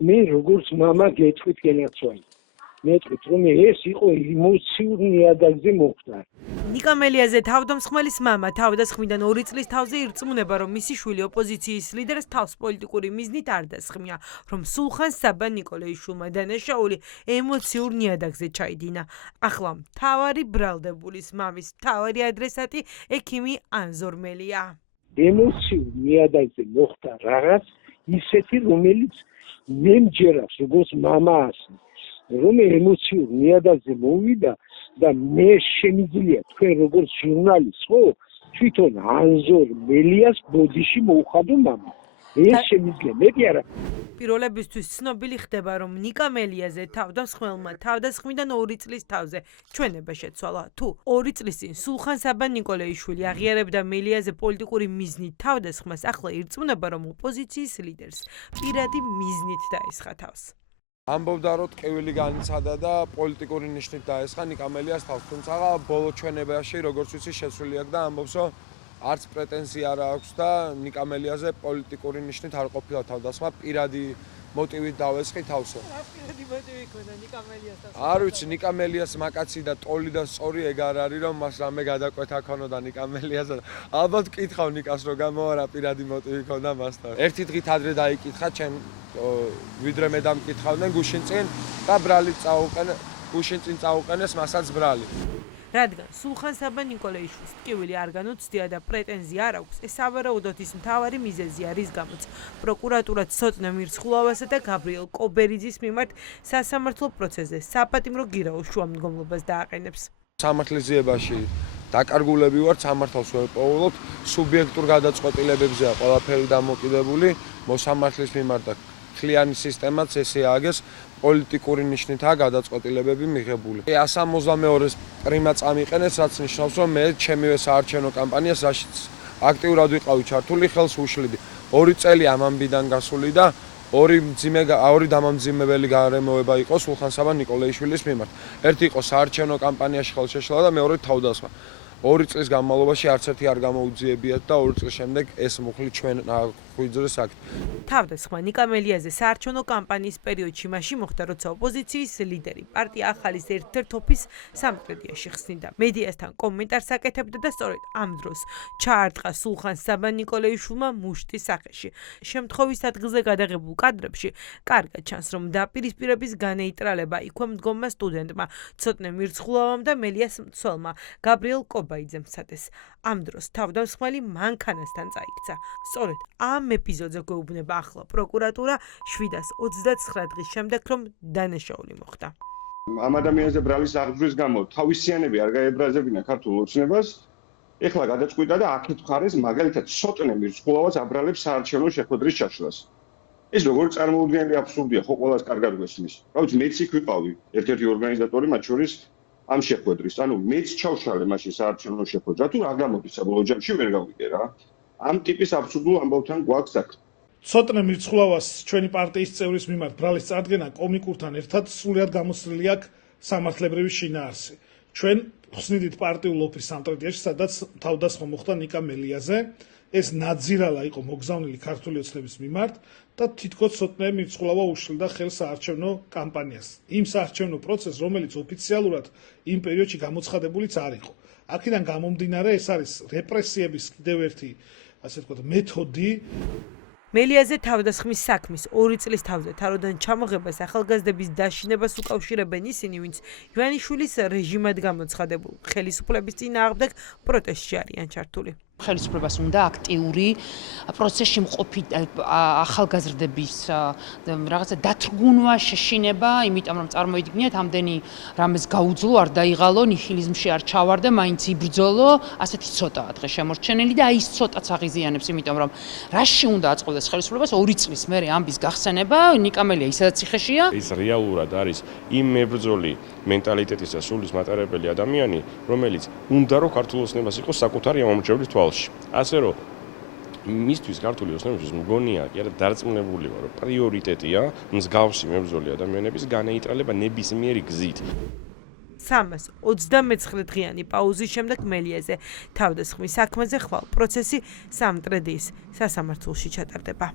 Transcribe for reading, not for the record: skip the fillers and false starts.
მე როგორც მამა გეტყვით გენაცვალი. მეტყვით რომ ეს იყო ემოციურ ნიადაგზე მოხდა. ნიკა მელიაზე თავდამსხმელის მამა თავდასხმიდან 2 წლის თავზე ირწმუნება, რომ მისი შვილი ოპოზიციის ლიდერს თავს პოლიტიკური მიზნით არ დასხმია, რომ სულხან საბა ნიკოლეიშვილმა დანაშაული ემოციურ ნიადაგზე ჩაიდინა. ახლა მთავარი ბრალდებულის მამის მთავარი ადრესატი ექიმი ანზორ მელია. ემოციურ ნიადაგზე მოხდა რაღაც ისეთი, რომელიც მე მჯერავს როგორც მამას, რომ ემოციურ ნიადაგზე მოვიდა და მე შემიძლია თქვენ როგორც ჟურნალისტ ხო თვითონ ანზორ მელიას ბოდიში მოუხადო მამა. ეს შემიძლია, მეტი არა. პირველებისთვის ცნობილი ხდება, რომ ნიკა მელიაზე თავდამსხმელმა თავდასხმიდან 2 წლის თავზე ჩვენება შეცვალა. თუ 2 წლის წინ სულხან საბა ნიკოლეიშვილი აღიარებდა მელიაზე პოლიტიკური მიზნით თავდასხმას, ახლა ირწმუნება, რომ ოპოზიციის ლიდერს პირადი მიზნით დაესხა თავს. ამბობდა, რომ ტყივილი განიცადა და პოლიტიკური ნიშნით დაესხა ნიკა მელიას თავს, თუმცა ბოლო ჩვენებაში, როგორც ვიცი, შეცვლილი აქვს და ამბობს, რომ არც პრეტენზია არ აქვს და ნიკა მელიაზე პოლიტიკური ნიშნით არ ყოფილა თავდასხმა, პირადი მოტივით დავესხი თავსო. რა პირადი მოტივი ქონდა ნიკა მელიასთან? არ ვიცი, ნიკა მელიას მაკაცი და ტოლი და სწორი ეგ არ არის, რომ მას რამე გადაკვეთა ქონოდა ნიკა მელიაზე. ალბათ კითხავ ნიკას, რომ გამოარა პირადი მოტივი ქონდა მასთან. ერთი დღით ადრე დაიკითხა ჩემ ვიდრე მე დამკითხავდნენ გუშინ წინ და ბრალი წაუყენე, გუშინ წინ წაუყენეს მასაც ბრალი. რადგან სულხან საბა ნიკოლეიშვილს ტკივილი არ განუცდია და პრეტენზია არ აქვს, ეს სავარაუდოდ ის მთავარი მიზეზია, რის გამოც პროკურატურა ცოტნე მირცხულავასა და გაბრიელ კობერიძის მიმართ სასამართლო პროცესზე საპატიმრო გირაოს შუამდგომლობას დააყენებს. სამართლის ძიებაში დაკარგულები ვართ, სამართალს ვერ პოულობთ, სუბიექტურ გადაწყვეტილებებზეა ყველაფერი დამოკიდებული, მოსამართლის მიმართ და მთლიანი სისტემაც ესე ააგეს, პოლიტიკური ნიშნითაა გადაწყვეტილებები მიღებული. 162-ს პრიმა წამიყენეს, რაც ნიშნავს, რომ მე ჩემივე საარჩევნო კამპანიას, რაშიც აქტიურად ვიყავი ჩართული, ხელს უშლიდი. 2 წელი ამ ამბიდან გასული და 2 დამამძიმებელი გარემოება იყო სულხან საბა ნიკოლეიშვილის მიმართ. ერთი იყო საარჩევნო კამპანიაში ხელშეშლა და მეორე თავდასხმა. 2 წლის განმავლობაში არც ერთი არ გამოუძიებიათ და 2 წლის შემდეგ ეს მუხლი ჩვენ ხვიძრეს აქ. თავდასხმა ნიკა მელიაზე საარჩევნო კამპანიის პერიოდში მაშინ მოხდა, როცა ოპოზიციის ლიდერი პარტია ახალის ერთ-ერთ ოფისს სამტრედიაში ხსნიდა. მედიასთან კომენტარს აკეთებდა და სწორედ ამ დროს ჩაარტყა სულხან საბა ნიკოლეიშვილმა მუშტის სახეში. შემთხვევის ადგილზე გადაღებულ კადრებში კარგად ჩანს, რომ დაპირისპირების განეიტრალება იქვე მდგომმა სტუდენტმა, ცოტნე მირცხულავამ და მელიას მცველმა გაბრიელ კობაიძემ სცადეს. ამ დროს თავდამსხმელი მანქანასთან წაიქცა. სწორედ ამ ეპიზოდზე გვეუბნება ახლა პროკურატურა 729 დღის შემდეგ, რომ დანაშაული მოხდა. ამ ადამიანზე ბრალის აღძვრის გამო თავისიანები არ გაებრაზებინა ქართულ ოცნებას. ეხლა გადაწყვიტა და აქეთ მხარეს მაგალითად ცოტნე მირცხულავას აბრალებს საარჩევნო შეხვედრის ჩაშლას. ეს როგორც წარმოუდგენელი აბსურდია, ხო ყველას კარგად გვესმის. რა ვიცი, მეც იქ ვიყავი, ერთ-ერთი ორგანიზატორი მათ შორის ამ შეხვედრის. ანუ მეც ჩავშალე მაშინ საარჩევნო შეხვედრა, თუ რა გამოდის საბოლოო ჯამში ვერ გავიგე რა. ამ ტიპის აბსურდულ ამბავთან გვაქვს საქმე. ცოტნე მირცხულავას ჩვენი პარტიის წევრის მიმართ ბრალის წარდგენა კომიკურთან ერთად სრულად გამოსვლილი აქვს სამართლებრივი შინაარსი. ჩვენ ხსნიდით პარტიულ ოფისს სამტრედიაში, სადაც თავდასხმა მოხდა ნიკა მელიაზე. ეს ნაძირალა იყო მოგზავნილი ქართული ოცნების მიმართ და თითქოს ცოტნე მირცხულავა უშლიდა ხელს საარჩევნო კამპანიას. იმ საარჩევნო პროცესს, რომელიც ოფიციალურად იმ პერიოდში გამოცხადებულიც არ იყო. აქედან გამომდინარე, ეს არის რეპრესიების კიდევ ერთი, ასე ვთქვათ, მეთოდი. მელიაზე თავდასხმის საქმის 2 წლის თავზე თაროდან ჩამოღებას ახალგაზრდების დაშინებას უკავშირებენ ისინი, ვინც ივანიშვილის რეჟიმად გამოცხადებულ ხელისუფლების წინააღმდეგ პროტესტში არიან ჩართული. ხელისუფლებას უნდა აქტიური პროცესში მყოფი ახალგაზრდების რაღაცა დათრგუნვა, შეშინება, იმიტომ რომ წარმოიდგინეთ, ამდენი რამეს გაუძლო, არ დაიღალო, ნიჰილიზმში არ ჩავარდა, მაინც იბრძოლო, ასეთი ცოტაა დღეს შემორჩენილი და აი ეს ცოტაც აღიზიანებს, იმიტომ რომ რაში უნდა აწყობდეს ხელისუფლებას 2 წლის მერე ამბის გახსენება, ნიკა მელია ისედაც ციხეშია. ის რეალურად არის იმ მებრძოლი მენტალიტეტის და სულის მატარებელი ადამიანი, რომელიც უნდა რომ ქართულ ოცნებას იყოს საკუთარი ამომრჩევლის თვალში. ასე რომ მისთვის ქართული ოცნებისთვის მგონია, კი არა დარწმუნებული ვარ, რომ პრიორიტეტია მსგავსი მებრძოლი ადამიანების განეიტრალება ნებისმიერი გზით. 329 დღიანი პაუზის შემდეგ მელიაზე თავდასხმის საქმეზე ხვალ პროცესი სამტრედიის სასამართლოში ჩატარდება.